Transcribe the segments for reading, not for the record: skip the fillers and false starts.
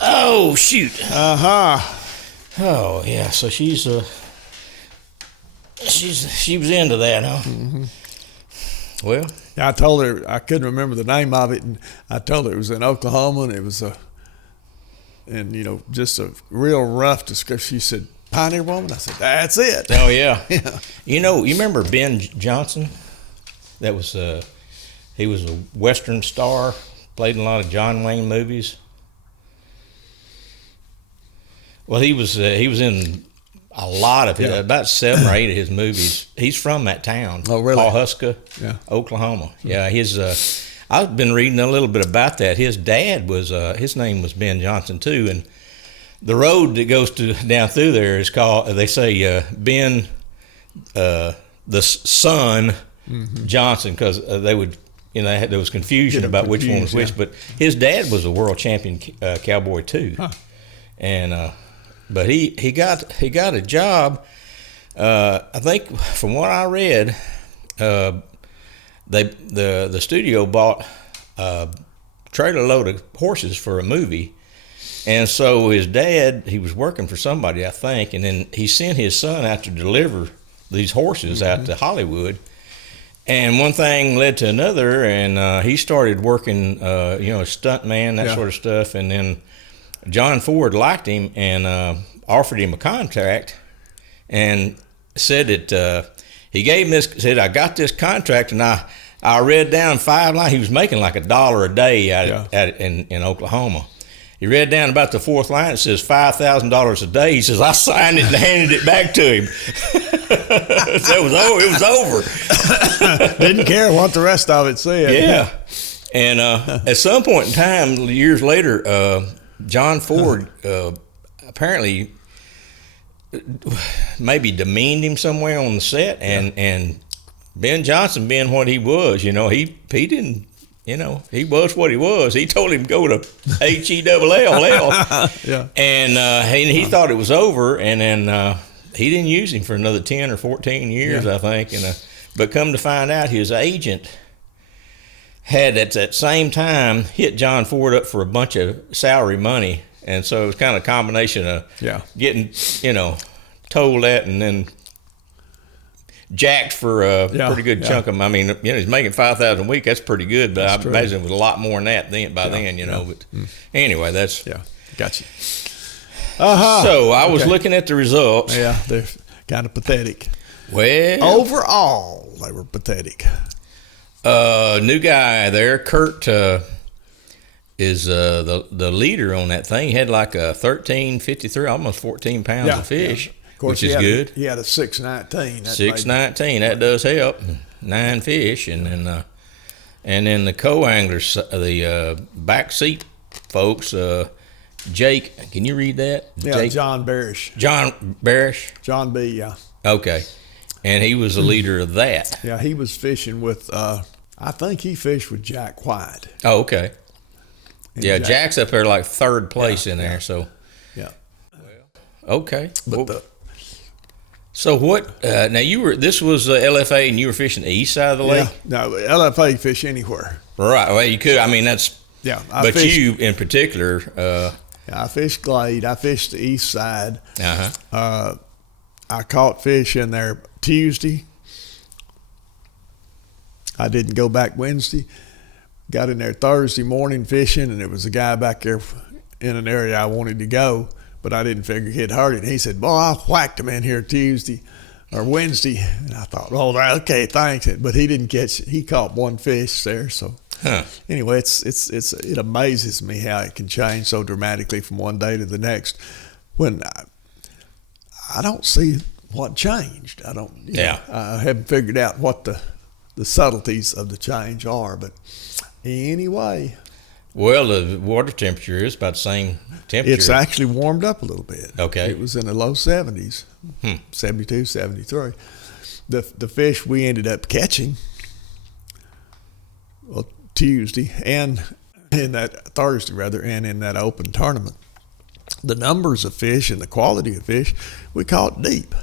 Oh, shoot. Uh-huh. Oh, yeah. So she was into that, huh? Mm-hmm. Well, I told her I couldn't remember the name of it, and I told her it was in Oklahoma, and it was just a real rough description. She said, Pioneer Woman? I said, that's it. oh, yeah. Yeah. You remember Ben Johnson? That was, he was a Western star, played in a lot of John Wayne movies. Well, he was in a lot of about 7 or 8 of his movies. He's from that town. Oh, really? Pawhuska, Oklahoma. Yeah, I've been reading a little bit about that. His dad was, his name was Ben Johnson too, and the road that goes down through there is called, they say, Ben, the son Johnson, because they would, there was confusion about which one was which. But his dad was a world champion cowboy too, and but he got a job. I think from what I read, the studio bought a trailer load of horses for a movie. And so his dad, he was working for somebody, I think, and then he sent his son out to deliver these horses out to Hollywood. And one thing led to another, and he started working, a stunt man, that sort of stuff. And then John Ford liked him and offered him a contract, and said that he gave him this. Said, I got this contract, and I read down 5 lines. He was making like $1 a day in Oklahoma. He read down about the 4th line. It says $5,000 a day. He says, I signed it and handed it back to him. So it was over. Didn't care what the rest of it said. Yeah. And at some point in time, years later, John Ford apparently maybe demeaned him somewhere on the set, and Ben Johnson, being what he was, he didn't. He was what he was. He told him go to HELL. And he thought it was over, and then he didn't use him for another 10 or 14 years, I think. But come to find out, his agent had at that same time hit John Ford up for a bunch of salary money, and so it was kind of a combination of getting told that and then jacked for a pretty good chunk of them. I mean, he's making $5,000 a week. That's pretty good, but I imagine it was a lot more than that then. But anyway, that's gotcha. So I was looking at the results. Yeah, they're kind of pathetic. Well, overall, they were pathetic. New guy there, Kurt, is the leader on that thing. He had like a 1353, almost 14 pounds of fish. Yeah. Of course, which is good. He had a 619. 619. That does help. 9 fish, and then the co-anglers, the back seat folks. Jake, can you read that? Yeah, Jake? John Barish. John Barish. John B. Yeah. Okay, and he was the leader of that. Yeah, he was fishing with. I think he fished with Jack White. Oh, okay. And Jack's up there like 3rd place in there. So. Yeah. Well, okay. But so what? Now this was LFA, and you were fishing the east side of the lake. Yeah, no, LFA fish anywhere. Right. Well, you could. I mean, that's. Yeah. You in particular. I fished Glade. I fished the east side. Uh-huh. I caught fish in there Tuesday. I didn't go back Wednesday. Got in there Thursday morning fishing, and there was a guy back there in an area I wanted to go, but I didn't figure he'd hurt it. And he said, "Boy, I whacked him in here Tuesday or Wednesday." And I thought, "Oh, okay, thanks." But he didn't catch. He caught 1 fish there. So anyway, it amazes me how it can change so dramatically from one day to the next. When I don't see what changed. I don't. I haven't figured out what the subtleties of the change are. But anyway. Well, the water temperature is about the same temperature. It's actually warmed up a little bit. Okay. It was in the low 70s, 72, 73. The fish we ended up catching Tuesday and in that Thursday rather, and in that open tournament, the numbers of fish and the quality of fish we caught deep.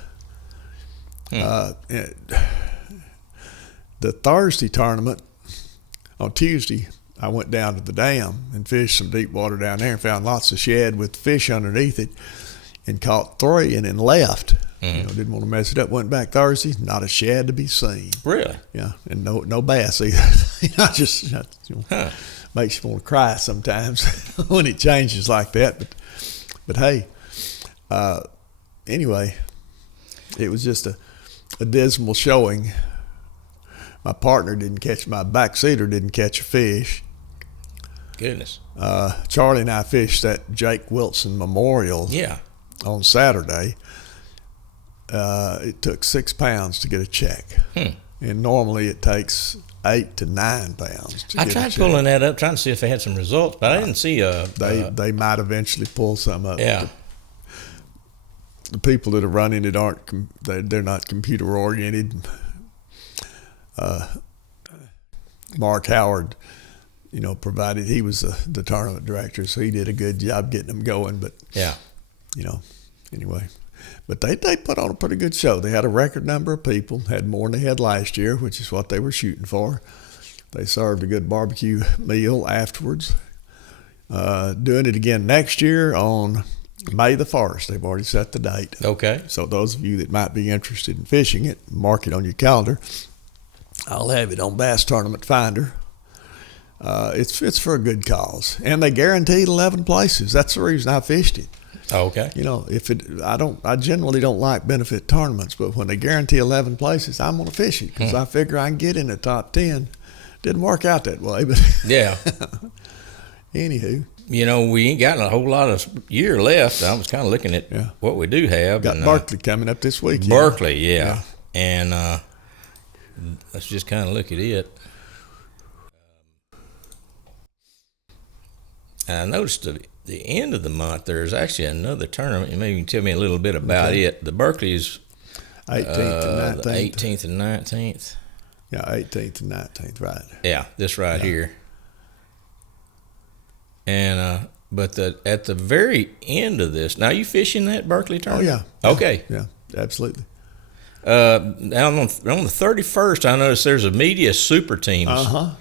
The Thursday tournament on Tuesday, I went down to the dam and fished some deep water down there and found lots of shad with fish underneath it and caught 3 and then left. Didn't want to mess it up. Went back Thursday, not a shad to be seen. Really? Yeah, and no bass either. Makes you want to cry sometimes when it changes like that. But hey, anyway, it was just a dismal showing. My partner didn't catch, my backseater didn't catch a fish. Goodness. Charlie and I fished that Jake Wilson Memorial on Saturday. It took 6 pounds to get a check. And normally it takes 8 to 9 pounds to get a check. I tried pulling that up, trying to see if they had some results, but I didn't see they might eventually pull some up. Yeah. The people that are running it they're not computer oriented. Mark Howard, provided he was the tournament director, so he did a good job getting them going. But anyway, but they put on a pretty good show. They had a record number of people, had more than they had last year, which is what they were shooting for. They served a good barbecue meal afterwards. Doing it again next year on May the 1st. They've already set the date. Okay. So those of you that might be interested in fishing it, mark it on your calendar. I'll have it on Bass Tournament Finder. It's for a good cause, and they guaranteed 11 places. That's the reason I fished it. Okay. I generally don't like benefit tournaments, but when they guarantee 11 places, I'm gonna fish it because I figure I can get in the top 10. Didn't work out that way, but yeah. Anywho, we ain't got a whole lot of year left. I was kind of looking at what we do have. Got Berkeley coming up this week. Berkeley, yeah. And let's just kind of look at it. I noticed at the end of the month there's actually another tournament. Maybe you can tell me a little bit about it. The Berkeley is 18th and 19th. The 18th and 19th. Yeah, 18th and 19th, right. Yeah, this right here. And but at the very end of this, now you fishing that Berkeley tournament? Oh yeah. Okay. Yeah, absolutely. Now on the 31st, I noticed there's a media super teams.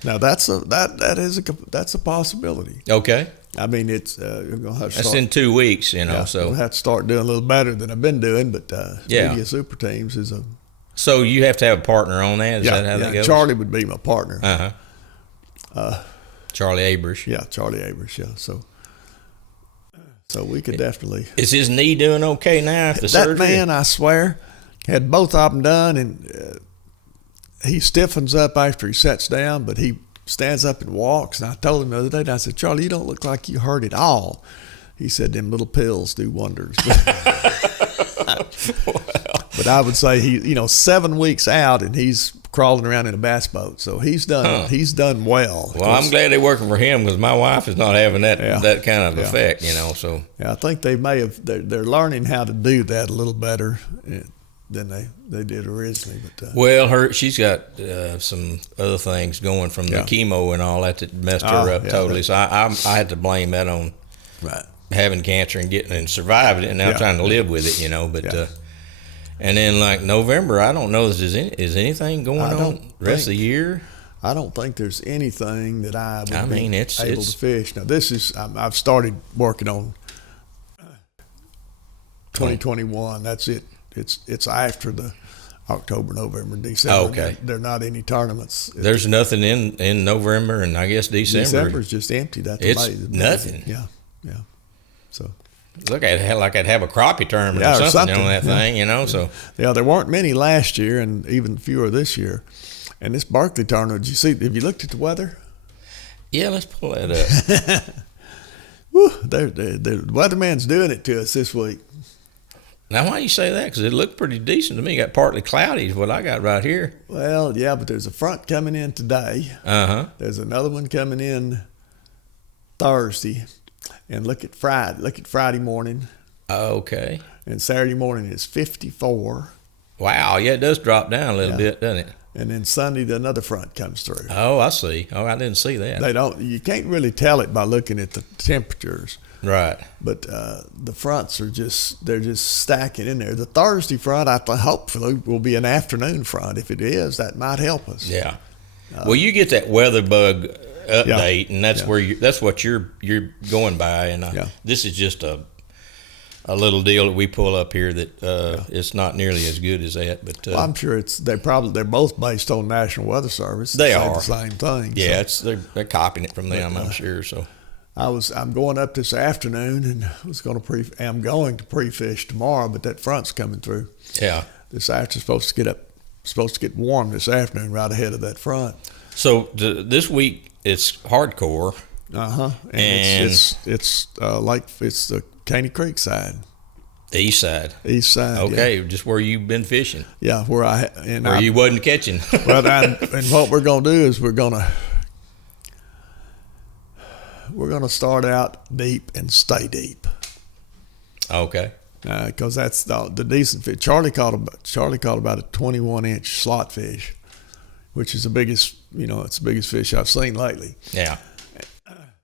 Now that's a possibility. Okay. I mean, it's you're gonna have to that's start, in 2 weeks, So we'll have to start doing a little better than I've been doing. But media super teams is a. So you have to have a partner on that. Is that how that goes? Charlie would be my partner. Charlie Abers. Yeah, Charlie Abers. Yeah, so we could definitely. Is his knee doing okay now? After that surgery? Man, I swear, had both of them done, and he stiffens up after he sits down, but he stands up and walks. And I told him the other day, I said, Charlie, you don't look like you hurt at all. He said, them little pills do wonders. But I would say he, 7 weeks out, and he's crawling around in a bass boat. So he's done. He's done well. Well, I'm glad they're working for him because my wife is not having that kind of effect. So I think they may have. They're learning how to do that a little better than they did originally. But she's got some other things going from the chemo and all that messed her up totally. So I had to blame that on having cancer and surviving it, and now trying to live with it. But. And then like November, I don't know, is anything going on the rest of the year? I don't think there's anything that I would be able to fish. Now this is, I've started working on 2021. That's it. It's after the October, November, December. Oh, okay. There are not any tournaments. There's nothing in November and I guess December. December's just empty. That's amazing. Nothing. Yeah. So. Look, I'd have a crappie tournament or something on that thing, So there weren't many last year, and even fewer this year. And this Berkeley tournament, did you see? Have you looked at the weather? Yeah, let's pull that up. Woo, the weatherman's doing it to us this week. Now, why do you say that? Because it looked pretty decent to me. Got partly cloudy is what I got right here. Well, yeah, but there's a front coming in today. There's another one coming in Thursday. And look at Friday morning. Okay. And Saturday morning is 54. Wow, yeah, it does drop down a little bit, doesn't it? And then Sunday, another front comes through. Oh, I see. Oh, I didn't see that. You can't really tell it by looking at the temperatures. Right. But the fronts they're just stacking in there. The Thursday front, hopefully, will be an afternoon front. If it is, that might help us. Yeah. Well, you get that weather bug update, and that's where that's what you're going by. And this is just a little deal that we pull up here that it's not nearly as good as that. But well, I'm sure they're both based on National Weather Service. They are the same thing. Yeah, so. They're copying it from them, I'm sure. So I'm going up this afternoon, and I'm going to pre-fish tomorrow, but that front's coming through. Yeah, this afternoon's supposed to get warm this afternoon, right ahead of that front. So this week it's hardcore. And it's the Caney Creek side. The east side. East side. Okay, just where you've been fishing. Yeah, where you wasn't catching. Well, and what we're gonna do is we're gonna start out deep and stay deep. Okay. Because that's the decent fish. Charlie caught about a 21-inch slot fish, which is the biggest. It's the biggest fish I've seen lately. Yeah.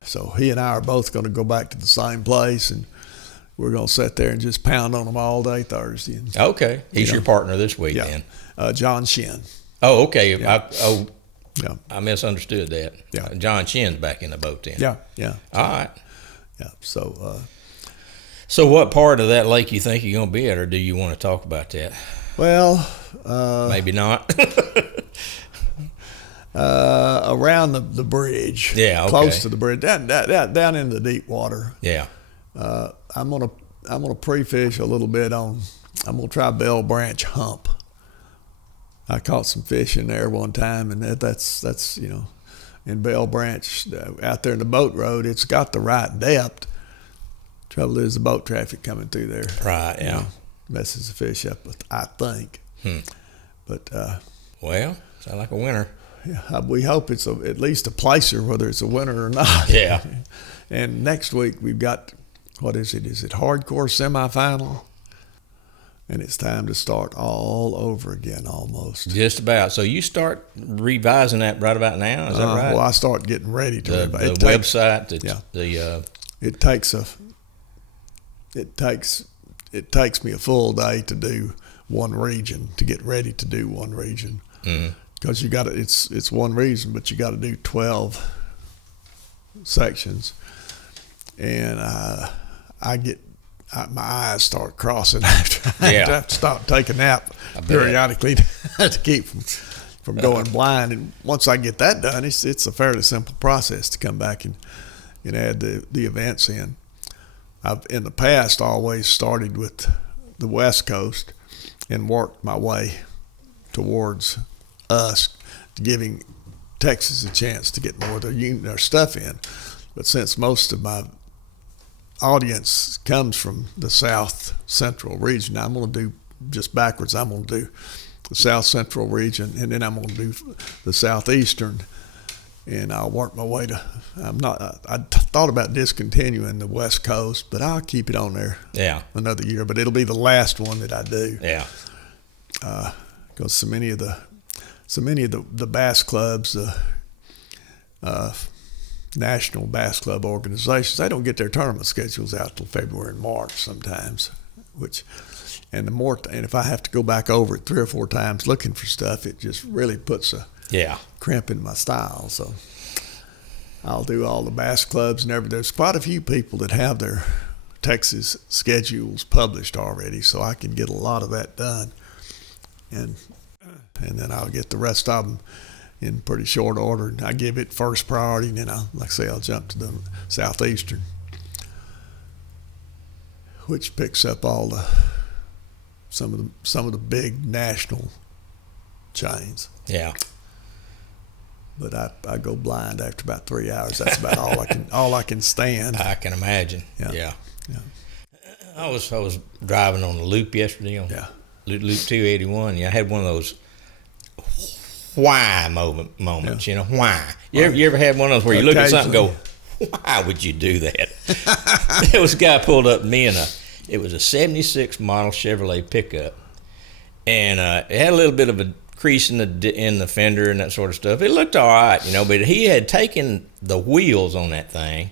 So he and I are both going to go back to the same place, and we're going to sit there and just pound on them all day Thursday. And, okay. He's your partner this week, then. John Shin. Oh, okay. Yeah. I misunderstood that. Yeah. John Shin's back in the boat then. Yeah. All right. Yeah. So. So what part of that lake you think you're going to be at, or do you want to talk about that? Well. Maybe not. Around the bridge. Yeah, okay. Close to the bridge, down in the deep water. Yeah. I'm gonna pre-fish a little bit I'm gonna try Bell Branch Hump. I caught some fish in there one time, and that's in Bell Branch out there in the boat road. It's got the right depth. Trouble is the boat traffic coming through there. Right. Yeah. Messes the fish up, I think. But well, sound like a winner. Yeah, we hope it's at least a placer, whether it's a winner or not. Yeah. And next week we've got, what is it? Is it hardcore semifinal? And it's time to start all over again, almost. Just about. So you start revising that right about now. Is that right? Well, I start getting ready to the website. It takes me a full day to do one region, to get ready to do one region. Mm-hmm. Because it's one region, but you got to do 12 sections, and my eyes start crossing after I have to stop, take a nap periodically to keep from going blind. And once I get that done, it's a fairly simple process to come back and add the events in. I've in the past always started with the West Coast and worked my way towards us, giving Texas a chance to get more of their stuff in. But since most of my audience comes from the South Central region, I'm going to do just backwards. I'm going to do the South Central region, and then I'm going to do the Southeastern, and I'll work my way to. I thought about discontinuing the West Coast, but I'll keep it on there. Yeah. Another year, but it'll be the last one that I do. Yeah. Because so many of the bass clubs, national bass club organizations, they don't get their tournament schedules out till February and March sometimes. And if I have to go back over it 3 or 4 times looking for stuff, it just really puts a crimp in my style. So I'll do all the bass clubs and everything. There's quite a few people that have their Texas schedules published already, so I can get a lot of that done. And then I'll get the rest of them in pretty short order. I give it first priority, and then I'll jump to the Southeastern, which picks up all some of the big national chains. Yeah. But I go blind after about 3 hours. That's about all I can stand. I can imagine. Yeah. I was driving on the loop yesterday on Loop 281. I had one of those why moments. Why? You ever had one of those where you look at something and go, why would you do that? There was a guy pulled up to me it was a 76 model Chevrolet pickup, and it had a little bit of a crease in the fender and that sort of stuff. It looked all right, but he had taken the wheels on that thing.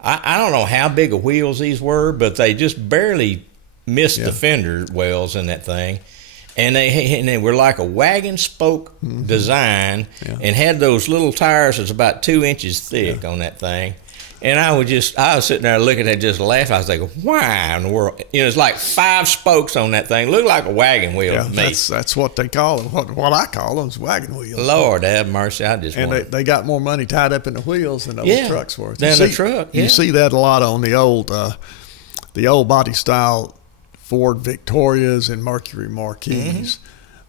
I don't know how big of wheels these were, but they just barely missed the fender wells in that thing. And they were like a wagon spoke design, and had those little tires that's about 2 inches thick on that thing. And I was sitting there looking at it, just laughing. I was like, why in the world? It's like 5 spokes on that thing. Looked like a wagon wheel to me. That's what they call them. What I call them is wagon wheels. Lord have mercy. They got more money tied up in the wheels than those trucks worth. Than the truck, You see that a lot on the old body style Ford Victorias and Mercury Marquis.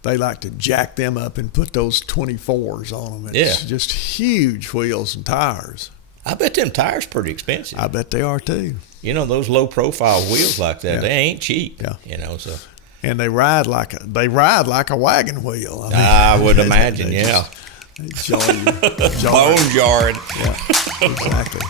They like to jack them up and put those 24s on them. It's just huge wheels and tires. I bet them tires pretty expensive. I bet they are too. Those low profile wheels like that, they ain't cheap. Yeah. So. And they ride like a wagon wheel. I would imagine, they yeah. Boneyard. Boneyard. Yeah, exactly.